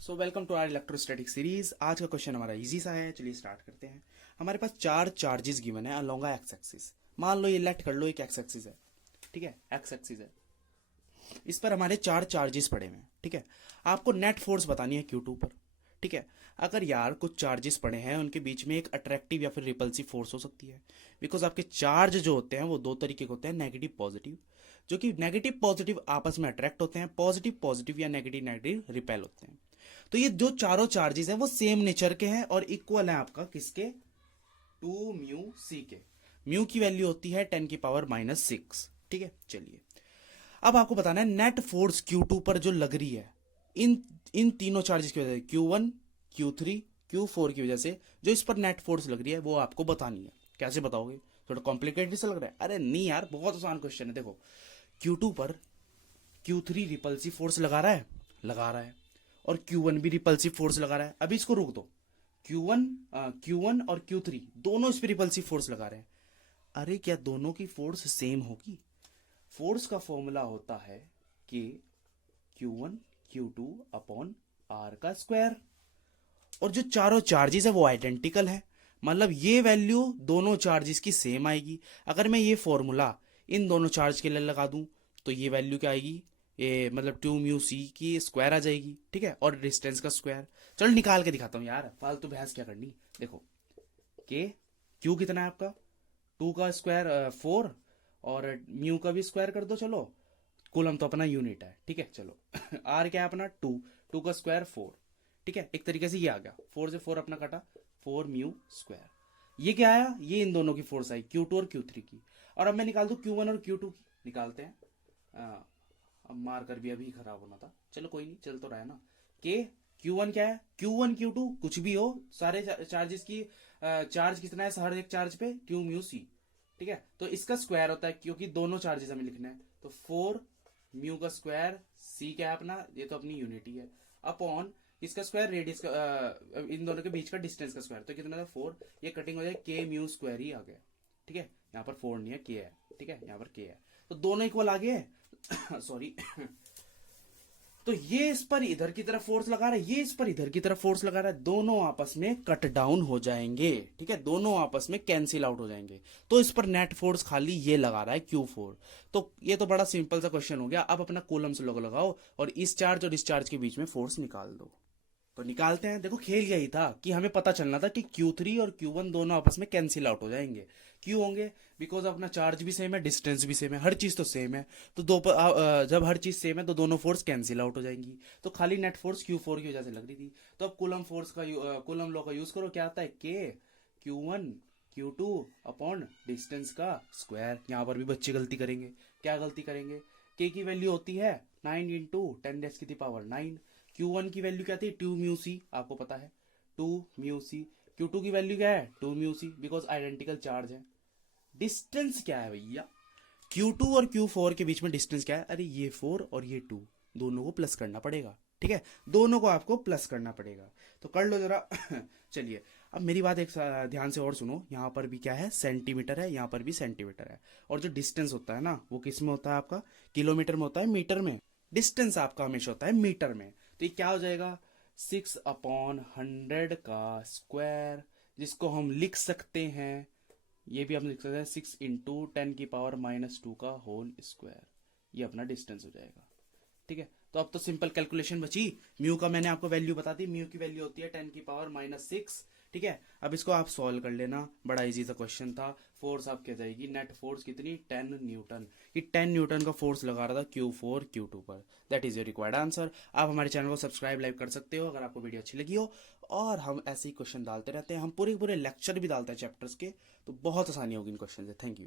So welcome to our electrostatic series. आज का question हमारा इजी सा है, चलिए स्टार्ट करते हैं। हमारे पास चार चार्जेस गिवन है अलोंग एक्स एक्सिस। मान लो ये लेट कर लो, एक एक्स एक्सिस है, ठीक है, एक्स एक्सिस है। इस पर हमारे चार चार्जेस पड़े हुए हैं, ठीक है। आपको नेट फोर्स बतानी है Q2 पर, ठीक है। अगर यार कुछ चार्जेस पड़े हैं, उनके बीच में एक अट्रैक्टिव या फिर रिपल्सिव फोर्स हो सकती है। बिकॉज आपके चार्ज जो होते हैं वो दो तरीके के होते हैं, नेगेटिव पॉजिटिव। जो कि नेगेटिव पॉजिटिव आपस में अट्रैक्ट होते हैं, पॉजिटिव पॉजिटिव या नेगेटिव नेगेटिव रिपेल होते हैं। तो ये जो चारों चार्जेस हैं वो सेम नेचर के हैं और इक्वल हैं आपका किसके, 2μc के। म्यू की वैल्यू होती है 10⁻⁻6, ठीक है। चलिए अब आपको बताना है नेट फोर्स Q2 पर जो लग रही है इन इन तीनों चार्जेस की वजह से, Q1 Q3 Q4 की वजह से जो इस पर नेट फोर्स लग रही है वो आपको बतानी है। कैसे बताओगे? थोड़ा कॉम्प्लिकेटेड सा लग रहा है। अरे नहीं यार, बहुत आसान क्वेश्चन है। देखो, Q2 पर Q3 रिपल्सिव फोर्स लगा रहा है और Q1 भी रिपल्सिव फोर्स लगा रहा है। अभी इसको रोक दो। Q1 और Q3 दोनों इस पर रिपल्सिव फोर्स लगा रहे हैं। अरे क्या दोनों की फोर्स सेम होगी? फोर्स का फॉर्मूला होता है कि Q1 Q2 अपॉन R का स्क्वायर। और जो चारों चार्जेस है वो आइडेंटिकल है, मतलब ये वैल्यू दोनों चार्जेस की सेम आएगी। अगर मैं ये फॉर्मूला इन दोनों चार्ज के लिए लगा दूं तो ये वैल्यू क्या आएगी, ये मतलब 2μc की स्क्वायर आ जाएगी, ठीक है। और डिस्टेंस का स्क्वायर, चलो निकाल के दिखाता हूं यार, फालतू बहस क्या करनी। देखो के क्यू कितना है आपका, 2 का स्क्वायर 4 और म्यू का भी स्क्वायर कर दो। चलो कूलम तो अपना यूनिट है, ठीक है। चलो आर क्या है अपना 2, 2 का स्क्वायर 4, ठीक है। एक तरीके से ये आ गया, 4 से 4 अपना कटा, 4μ स्क्वायर। ये क्या आया, ये इन दोनों की फोर्स आई Q2 और Q3 की। और अब मैं निकाल दूं Q1 और Q2 की, निकालते हैं। अब मार्कर भी अभी खराब होना था, चलो कोई नहीं, चल तो रहा है ना। के Q1 क्या है, Q1 Q2 कुछ भी हो, सारे चार्जेस की चार्ज कितना है हर एक चार्ज पे, 2μc, ठीक है। तो इसका स्क्वायर होता है, क्योंकि दोनों चार्जेस हमें लिखने हैं, तो 4μ का स्क्वायर, c क्या है अपना, ये तो अपनी यूनिटी है, अपॉन इसका स्क्वायर रेडियस का इन दोनों के बीच का डिस्टेंस का स्क्वायर, तो कितना था 4, ये कटिंग हो जाए Kμ स्क्वायर ही आ गया, ठीक है। यहाँ पर 4 नहीं है, K है, ठीक है, यहाँ पर K है, तो दोनों इक्वल आ गए। सॉरी। तो ये इस पर इधर की तरफ फोर्स लगा रहा है, ये इस पर इधर की तरफ फोर्स लगा रहा है, दोनों आपस में कट डाउन हो जाएंगे, ठीक है, दोनों आपस में कैंसिल आउट हो जाएंगे। तो इस पर नेट फोर्स खाली ये लगा रहा है Q4। तो ये तो बड़ा सिंपल सा क्वेश्चन हो गया। अब अपना कूलम से लोग लगाओ और इस चार्ज और इस चार्ज के बीच में फोर्स निकाल दो। तो निकालते हैं। देखो खेल यही था कि हमें पता चलना था कि Q3 और Q1 दोनों आपस में कैंसिल आउट हो जाएंगे। क्यों होंगे? बिकॉज अपना चार्ज भी सेम है, डिस्टेंस भी सेम है, हर चीज तो सेम है। तो जब हर चीज सेम है तो दोनों फोर्स कैंसिल आउट हो जाएंगी। तो खाली नेट फोर्स Q4 की वजह से लग रही थी। तो अब कूलम फोर्स का कूलम लॉ का यूज करो, क्या आता है, K Q1 Q2 upon distance का स्क्वायर। यहां पर भी बच्चे गलती करेंगे। क्या गलती करेंगे? K की वैल्यू होती है 9 इंटू 10⁻⁹। Q1 की वैल्यू क्या थी, 2μc, आपको पता है 2μc। Q2 की वैल्यू क्या है, 2μc, बिकॉज आइडेंटिकल चार्ज है। डिस्टेंस क्या है भैया, Q2 और Q4 के बीच में डिस्टेंस क्या है, अरे ये 4 और ये 2, दोनों को प्लस करना पड़ेगा, ठीक है, दोनों को आपको प्लस करना पड़ेगा। तो कर लो जरा। चलिए अब मेरी बात एक ध्यान से और सुनो। यहाँ पर भी क्या है, सेंटीमीटर है, यहाँ पर भी सेंटीमीटर है। और जो डिस्टेंस होता है ना वो किस में होता है आपका, किलोमीटर में होता है, मीटर में? डिस्टेंस आपका हमेशा होता है मीटर में। तो ये क्या हो जाएगा, 6/100 का स्क्वायर, जिसको हम लिख सकते हैं, ये भी हम लिख सकते हैं 6 इंटू 10⁻⁻2 का होल स्क्वायर। ये अपना डिस्टेंस हो जाएगा, ठीक है। तो अब तो सिंपल कैलकुलेशन बची। म्यू का मैंने आपको वैल्यू बता दी, म्यू की वैल्यू होती है 10⁻⁻6, ठीक है। अब इसको आप सॉल्व कर लेना, बड़ा इजी सा क्वेश्चन था। फोर्स आपकी जाएगी, नेट फोर्स कितनी, 10 न्यूटन। ये 10 न्यूटन का फोर्स लगा रहा था Q4 Q2 पर। That is your required answer. आप हमारे चैनल को सब्सक्राइब लाइक कर सकते हो अगर आपको वीडियो अच्छी लगी हो। और हम ऐसे ही क्वेश्चन डालते रहते हैं, हम पूरे पूरे लेक्चर भी डालते हैं चैप्टर्स के, तो बहुत आसानी होगी इन क्वेश्चन से। Thank you.